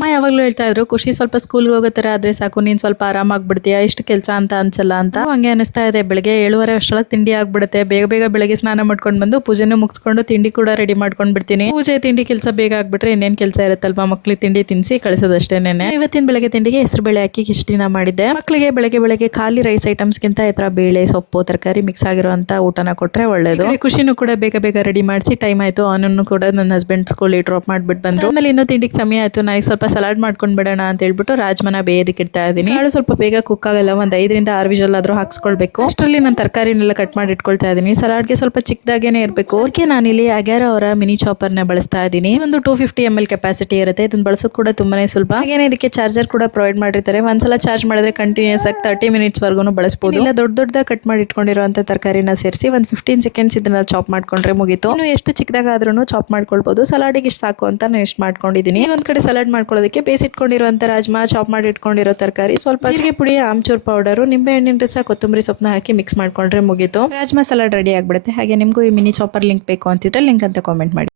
ಅಮ್ಮ ಯಾವಾಗ್ಲೂ ಹೇಳ್ತಾ ಇದ್ರು ಖುಷಿ ಸ್ವಲ್ಪ ಸ್ಕೂಲ್ಗೆ ಹೋಗೋ ತರ ಆದ್ರೆ ಸಾಕು, ನೀನ್ ಸ್ವಲ್ಪ ಆರಾಮಾಗ್ಬಿಡ್ತೀಯ, ಇಷ್ಟು ಕೆಲಸ ಅಂತ ಅನ್ಸಲ್ಲ ಅಂತ. ಹಂಗೆ ಅನಿಸ್ತಾ ಇದೆ. ಬೆಳಗ್ಗೆ 7:30 ಅಷ್ಟೊಳಗೆ ತಿಂಡಿ ಆಗ್ಬಿಡುತ್ತೆ. ಬೇಗ ಬೇಗ ಬೆಳಗ್ಗೆ ಸ್ನಾನ ಮಾಡ್ಕೊಂಡು ಬಂದು ಪೂಜೆನೂ ಮುಗಿಸ್ಕೊಂಡು ತಿಂಡಿ ಕೂಡ ರೆಡಿ ಮಾಡ್ಕೊಂಡ್ ಬಿಡ್ತೀನಿ. ಪೂಜೆ ತಿಂಡಿ ಕೆಲಸ ಬೇಗ ಆಗ್ಬಿಟ್ರೆ ಇನ್ನೇನ್ ಕೆಲಸ ಇರುತ್ತಲ್ವಾ, ಮಕ್ಳಿಗೆ ತಿಂಡಿ ತಿನ್ಸಿ ಕಳಿಸೋದಷ್ಟೇನೆ. ಇವತ್ತಿನ ಬೆಳಗ್ಗೆ ತಿಂಡಿಗೆ ಹೆಸರು ಬೇಳೆ ಹಾಕಿ ಕಿಚಡಿನ ಮಾಡಿದ್ದೆ. ಮಕ್ಕಳಿಗೆ ಬೆಳಗ್ಗೆ ಖಾಲಿ ರೈಸ್ ಐಟಮ್ಸ್ ಗಿಂತ ಈ ತರ ಬೇಳೆ ಸೊಪ್ಪು ತರಕಾರಿ ಮಿಕ್ಸ್ ಆಗಿರುವಂತ ಊಟನ ಕೊಟ್ರೆ ಒಳ್ಳೇದು. ಖುಷಿನೂ ಕೂಡ ಬೇಗ ಬೇಗ ರೆಡಿ ಮಾಡಿಸಿ ಟೈಮ್ ಆಯ್ತು. ಅವನನ್ನು ಕೂಡ ನನ್ನ ಹಸ್ಬೆಂಡ್ ಸ್ಕೂಲಿಗೆ ಡ್ರಾಪ್ ಮಾಡ್ಬಿಟ್ಟು ಬಂದ್ರು. ಆಮೇಲೆ ಇನ್ನೂ ತಿಂಡಿಗೆ ಸಮಯ ಆಯ್ತು. ನಾ ಸ್ವಲ್ಪ ಸಲಾಡ್ ಮಾಡ್ಕೊಂಡ್ ಬಿಡೋಣ ಅಂತ ಹೇಳ್ಬಿಟ್ಟು ರಾಜ್ಮನ ಬೇಯೋದಕ್ಕೆ ಇಡ್ತಾ ಇದೀನಿ. ಕಾಳು ಸ್ವಲ್ಪ ಬೇಗ ಕುಕ್ ಆಗಲ್ಲ, ಒಂದ್ 5ರಿಂದ 6 ವಿಷಲ್ ಆದ್ರೂ ಹಾಕ್ಸ್ಕೊಳ್ಬೇಕು. ಅಷ್ಟರಲ್ಲಿ ನಾನು ತರಕಾರಿನೆಲ್ಲ ಕಟ್ ಮಾಡಿ ಇಟ್ಕೊಳ್ತಾ ಇದೀನಿ. ಸಲಾಡ್ಗೆ ಸ್ವಲ್ಪ ಚಿಕ್ಕದಾಗೇನೆ ಇರಬೇಕು. ಅದಕ್ಕೆ ನಾನಿಲ್ಲಿ ಅಗ್ಯಾರೋ ಅವರ ಮಿನಿ ಚಾಪರ್ನ ಬಳಸ್ತಾ ಇದೀನಿ. ಒಂದು 250 ml ಕೆಪಾಸಿಟಿ ಇರುತ್ತೆ. ಇದನ್ನ ಬಳಸೋದು ಕೂಡ ತುಂಬಾನೇ ಸುಲಭ. ಹಾಗೇನೆ ಇದಕ್ಕೆ ಚಾರ್ಜರ್ ಕೂಡ ಪ್ರೊವೈಡ್ ಮಾಡಿರ್ತಾರೆ. ಒಂದ್ಸಲ ಚಾರ್ಜ್ ಮಾಡಿದ್ರೆ ಕಂಟಿನ್ಯೂಸ್ ಆಗಿ 30 ಮಿನಿಟ್ಸ್ ವರ್ಗು ಬಳಸಬಹುದು. ಇಲ್ಲ ದೊಡ್ಡದಾಗಿ ಕಟ್ ಮಾಡಿ ಇಟ್ಕೊಂಡಿರುವಂತ ತರಕಾರಿನ ಸೇರಿಸಿ ಒಂದು 15 ಸೆಕೆಂಡ್ಸ್ ಇದನ್ನ ಚಾಪ್ ಮಾಡ್ಕೊಂಡ್ರೆ ಮುಗೀತು. ಇನ್ನು ಎಷ್ಟು ಚಿಕ್ಕದಾಗಾದ್ರೂ ಚಾಪ್ ಮಾಡ್ಕೊಳ್ಬಹುದು. ಸಲಾಡಿಗೆ ಇಷ್ಟು ಸಾಕು ಅಂತ ನಾನು ಇಷ್ಟು ಮಾಡ್ಕೊಂಡಿದ್ದೀನಿ. ಒಂದ್ ಕಡೆ ಸಲಾಡ್ ಮಾಡ್ಕೊಳ್ಳೋದಕ್ಕೆ ಬೇಯಿಸಿಟ್ಕೊಂಡಿರುವಂತ ರಾಜ್ಮಾ, ಚಾಪ್ ಮಾಡಿ ಇಟ್ಕೊಂಡಿರೋ ತರಕಾರಿ, ಸ್ವಲ್ಪ ಜೀರಿಗೆ ಪುಡಿ, ಆಮ್ಚೂರ್ ಪೌಡರ್, ನಿಂಬೆ ಹಣ್ಣಿನ ರಸ, ಕೊತ್ತಂಬರಿ ಸೊಪ್ಪನ್ನ ಹಾಕಿ ಮಿಕ್ಸ್ ಮಾಡ್ಕೊಂಡ್ರೆ ಮುಗೀತು. ರಾಜ್ಮಾ ಸಲಾಡ್ ರೆಡಿ ಆಗ್ಬಿಡುತ್ತೆ. ಹಾಗೆ ನಿಮ್ಗೂ ಈ ಮಿನಿ ಚಾಪರ್ ಲಿಂಕ್ ಬೇಕು ಅಂತಿದ್ರೆ ಲಿಂಕ್ ಅಂತ ಕಾಮೆಂಟ್ ಮಾಡಿ.